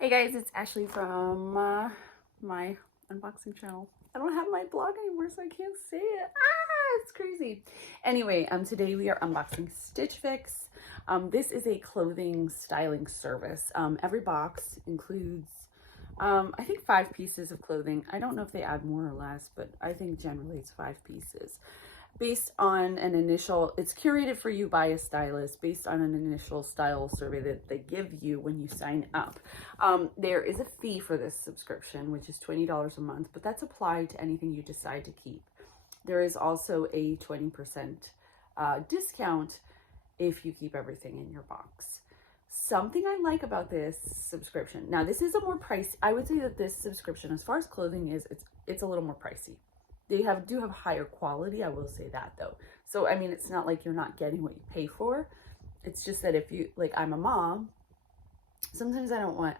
Hey guys, it's Ashley from my unboxing channel. I don't have my blog anymore, so I can't say it. Ah, it's crazy. Anyway, today we are unboxing Stitch Fix. This is a clothing styling service. Every box includes, I think 5 pieces of clothing. I don't know if they add more or less, but I think generally it's 5 pieces. Based on an initial, it's curated for you by a stylist based on an initial style survey that they give you when you sign up. There is a fee for this subscription, which is $20 a month, but that's applied to anything you decide to keep. There is also a 20% discount if you keep everything in your box. Something I like about this subscription, now this is a more pricey, I would say that this subscription, as far as clothing is, it's a little more pricey. They do have higher quality, I will say that though. So, I mean, it's not like you're not getting what you pay for. It's just that if you, like, I'm a mom, sometimes I want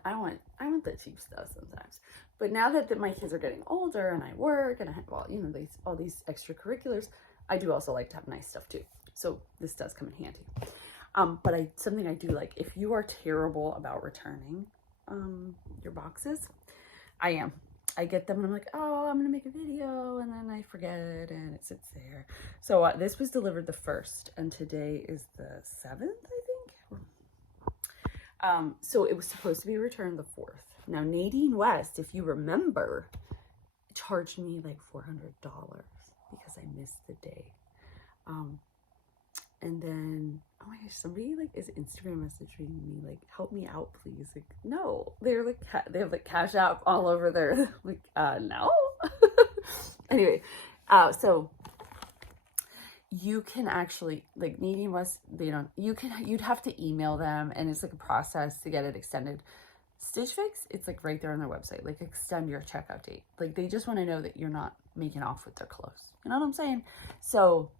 the cheap stuff sometimes. But now that my kids are getting older and I work and I have, well, you know, all these extracurriculars, I do also like to have nice stuff too. So this does come in handy. But something I do like, if you are terrible about returning your boxes, I get them and I'm like, oh, I'm gonna make a video, and then I forget and it sits there. So this was delivered the 1st and today is the 7th, I think. So it was supposed to be returned the 4th. Now Nadine West, if you remember, charged me like $400 because I missed the day. And then, oh my gosh, somebody like is Instagram messaging me like, help me out please. Like, no, they're like, they have like Cash App all over there. Like, no. Anyway, so you can actually, like, Nadine West, you'd have to email them and it's like a process to get it extended. Stitch Fix, it's like right there on their website, like extend your checkout date. Like they just want to know that you're not making off with their clothes. You know what I'm saying? So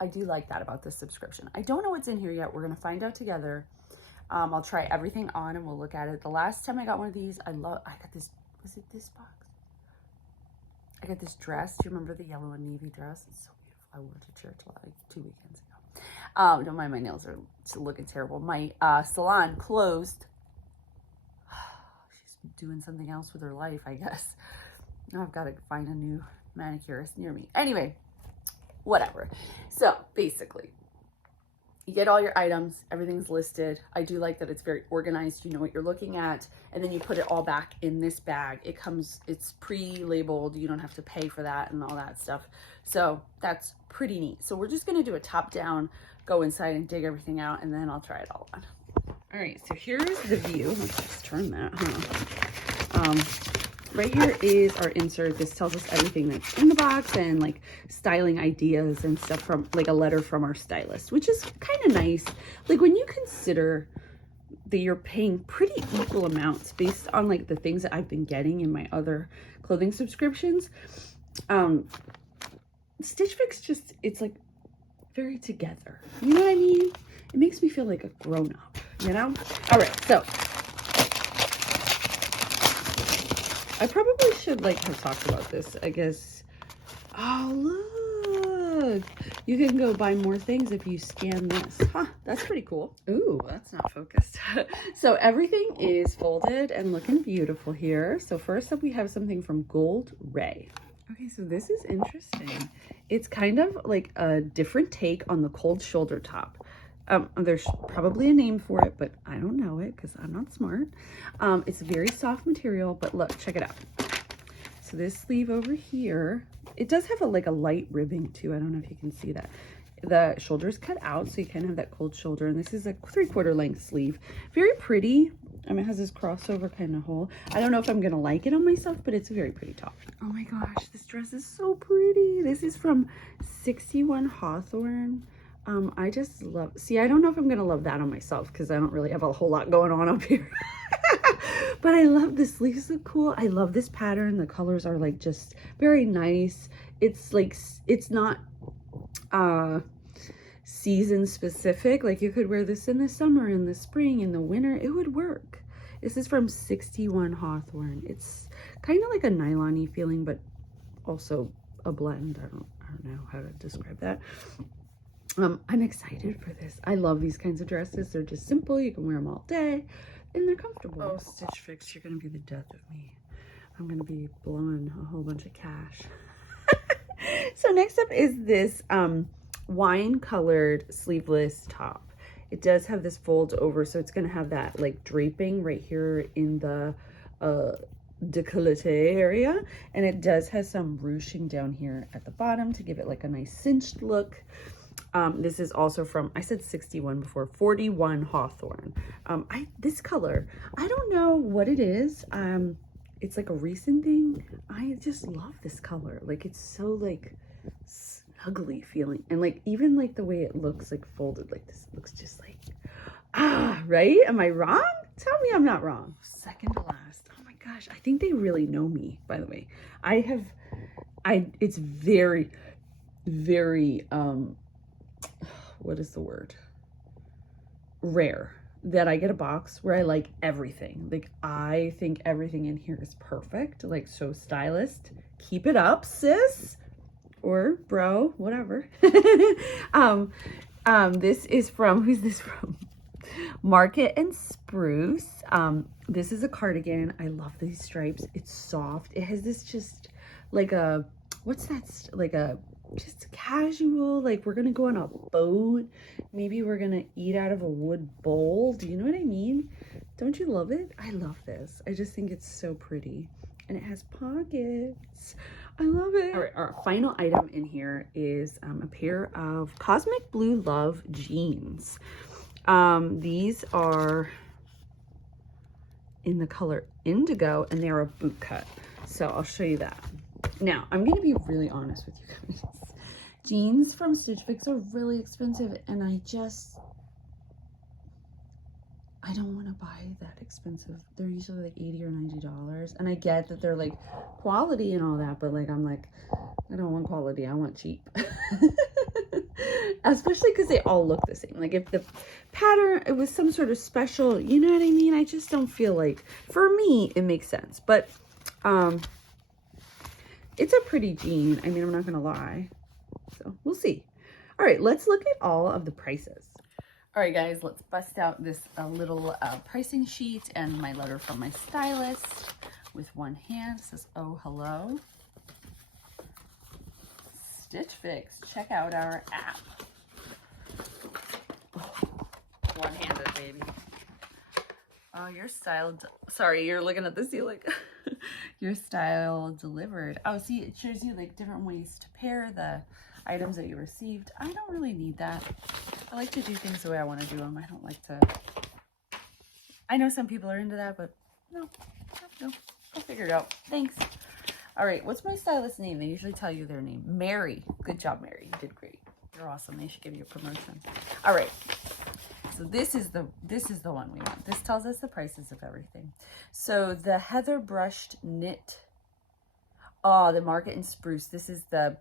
I do like that about this subscription. I don't know what's in here yet. We're going to find out together. I'll try everything on and we'll look at it. The last time I got one of these, I got this, was it this box? I got this dress. Do you remember the yellow and navy dress? It's so beautiful. I wore it to church like 2 weekends ago. Don't mind my nails are looking terrible. My salon closed. She's doing something else with her life, I guess. Now I've got to find a new manicurist near me. Anyway, whatever. So basically, you get all your items, everything's listed. I do like that it's very organized. You know what you're looking at, and then you put it all back in this bag. It's pre-labeled. You don't have to pay for that and all that stuff. So that's pretty neat. So we're just gonna do a top down, go inside and dig everything out, and then I'll try it all on. All right, so here's the view. Let's just turn that, right here is our insert. This tells us everything that's in the box and like styling ideas and stuff from like a letter from our stylist, which is kind of nice. Like when you consider that you're paying pretty equal amounts based on like the things that I've been getting in my other clothing subscriptions. Stitch Fix just, it's like very together. You know what I mean? It makes me feel like a grown up, you know? All right, so I probably should like have talked about this, I guess. Oh, look. You can go buy more things if you scan this. Huh, that's pretty cool. Ooh, that's not focused. So everything is folded and looking beautiful here. So first up, we have something from Gold Ray. Okay, so this is interesting. It's kind of like a different take on the cold shoulder top. There's probably a name for it, but I don't know it because I'm not smart. It's a very soft material, but look, check it out. So this sleeve over here, it does have like a light ribbing too. I don't know if you can see that. The shoulder is cut out, so you kind of have that cold shoulder. And this is a 3/4 length sleeve. Very pretty. It has this crossover kind of hole. I don't know if I'm going to like it on myself, but it's a very pretty top. Oh my gosh, this dress is so pretty. This is from 61 Hawthorne. I just love, see, I don't know if I'm gonna love that on myself because I don't really have a whole lot going on up here. But I love this sleeves so cool. I love this pattern. The colors are like just very nice. It's like, it's not season specific. Like you could wear this in the summer, in the spring, in the winter. It would work. This is from 61 Hawthorne. It's kind of like a nylon-y feeling, but also a blend. I don't know how to describe that. I'm excited for this. I love these kinds of dresses. They're just simple. You can wear them all day. and they're comfortable. Oh, Stitch Fix, you're gonna be the death of me. I'm gonna be blowing a whole bunch of cash. So next up is this wine colored sleeveless top. It does have this fold over, so it's gonna have that like draping right here in the décolleté area, and it does have some ruching down here at the bottom to give it like a nice cinched look. This is also from, I said 61 before, 41 Hawthorne. This color, I don't know what it is. It's like a recent thing. I just love this color. Like, it's so like snuggly feeling, and like even like the way it looks like folded like this, looks just like, right? Am I wrong? Tell me I'm not wrong. Second to last. Oh my gosh, I think they really know me, by the way. It's very, very, what is the word? Rare that I get a box where I like everything. Like, I think everything in here is perfect. Like, so stylist. Keep it up, sis. Or bro, whatever. This is from, who's this from? Market and Spruce. This is a cardigan. I love these stripes. It's soft. It has this just like a, what's that? Like a just casual, like we're gonna go on a boat. Maybe we're gonna eat out of a wood bowl. Do you know what I mean? Don't you love it? I love this. I just think it's so pretty. And it has pockets. I love it. All right, our final item in here is a pair of Cosmic Blue Love jeans. These are in the color indigo, and they're a boot cut. So I'll show you that. Now, I'm going to be really honest with you guys. Jeans from Stitch Fix are really expensive, and I don't want to buy that expensive. They're usually like $80 or $90, and I get that they're like quality and all that, but like I'm like, I don't want quality, I want cheap. Especially because they all look the same. Like if the pattern, it was some sort of special, you know what I mean? I just don't feel like, for me, it makes sense. But it's a pretty jean. I mean, I'm not gonna lie. So we'll see. All right, let's look at all of the prices. All right, guys, let's bust out this little pricing sheet and my letter from my stylist with one hand. It says, oh, hello. Stitch Fix, check out our app. One-handed, baby. Oh, your style, sorry, you're looking at the ceiling. Your style delivered. Oh, see, it shows you like different ways to pair the items that you received. I don't really need that. I like to do things the way I want to do them. I don't like to, I know some people are into that, but no, I'll figure it out. Thanks. All right, what's my stylist's name? They usually tell you their name. Mary. Good job, Mary. You did great. You're awesome. They should give you a promotion. All right. So this is the one we want. This tells us the prices of everything. So the Heather Brushed Knit, the Market and Spruce. This is the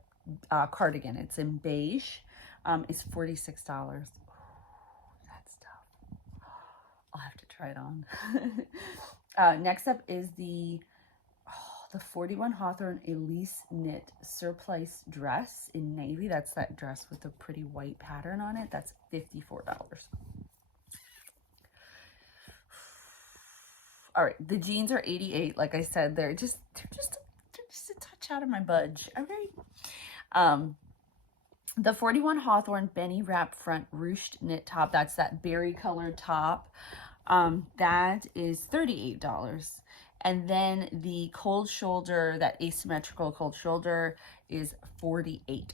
cardigan. It's in beige. It's $46. Oh, that's tough. I'll have to try it on. Next up is the 41 Hawthorne Elise Knit Surplice dress in navy. That's that dress with the pretty white pattern on it. That's $54. All right, the jeans are $88. Like I said, they're just a touch out of my budge. Okay. The 41 Hawthorne Benny Wrap front ruched knit top. That's that berry colored top. That is $38. And then the cold shoulder, that asymmetrical cold shoulder, is $48.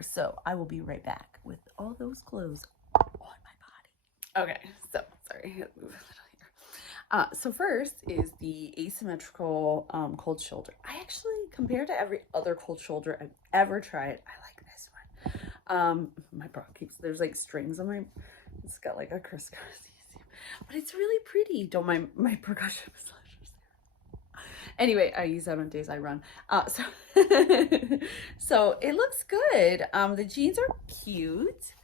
So I will be right back with all those clothes on my body. Okay, so sorry, I gotta move a little here. So first is the asymmetrical cold shoulder. I actually, compared to every other cold shoulder I've ever tried, I like this one. My bra keeps, there's like strings on my, it's got like a crisscross, but it's really pretty. Don't mind my percussion massage. Anyway, I use that on days I run. So it looks good. The jeans are cute.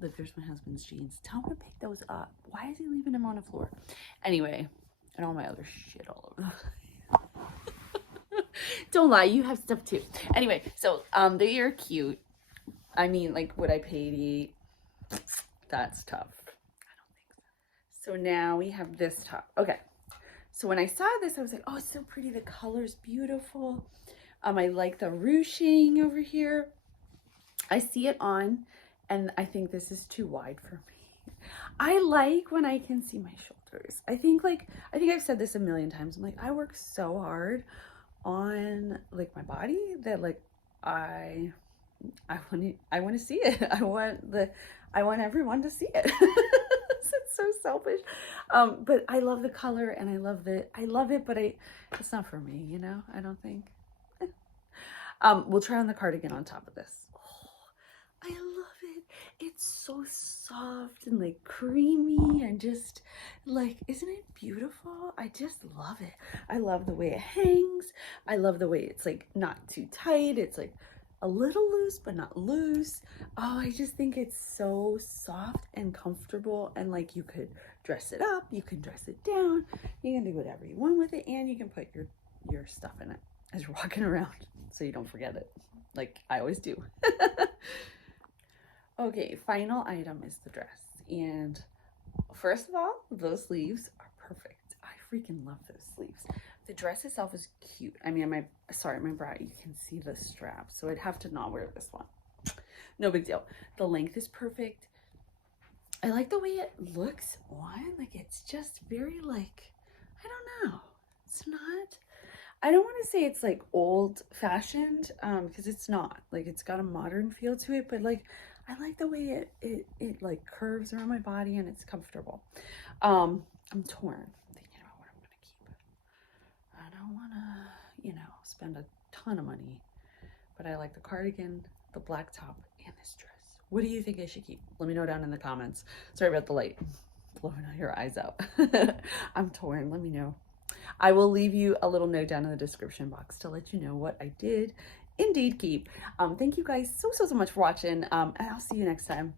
Look, there's my husband's jeans. Tell him to pick those up. Why is he leaving them on the floor? Anyway, and all my other shit all over. Don't lie, you have stuff too. Anyway, so they are cute. I mean, like, would I pay to eat? That's tough. I don't think so. So now we have this top. Okay. So when I saw this, I was like, oh, it's so pretty. The color's beautiful. I like the ruching over here. I see it on, and I think this is too wide for me. I like when I can see my shoulders. I think I've said this a million times. I'm like, I work so hard on like my body that like I want to see it. I want everyone to see it. It's so selfish. But I love the color and I love it, but it's not for me, you know, I don't think. We'll try on the cardigan on top of this. Oh, I love it. It's so soft and like creamy and just like, isn't it beautiful? I just love it. I love the way it hangs. I love the way it's like not too tight. It's like a little loose, but not loose. Oh, I just think it's so soft and comfortable, and like you could dress it up, you can dress it down, you can do whatever you want with it, and you can put your stuff in it as you're walking around so you don't forget it, like I always do. Okay, final item is the dress, and first of all, those sleeves are perfect. I freaking love those sleeves. The dress itself is cute. I mean, my bra, you can see the strap, so I'd have to not wear this one. No big deal. The length is perfect. I like the way it looks on. Like, it's just very like, I don't know. It's not, I don't want to say it's like old fashioned, because it's not. Like, it's got a modern feel to it, but like, I like the way it like curves around my body and it's comfortable. I'm torn. I don't want to, you know, spend a ton of money, but I like the cardigan, the black top, and this dress. What do you think I should keep? Let me know down in the comments. Sorry about the light. Blowing your eyes out. I'm torn. Let me know. I will leave you a little note down in the description box to let you know what I did indeed keep. Thank you guys so much for watching, and I'll see you next time.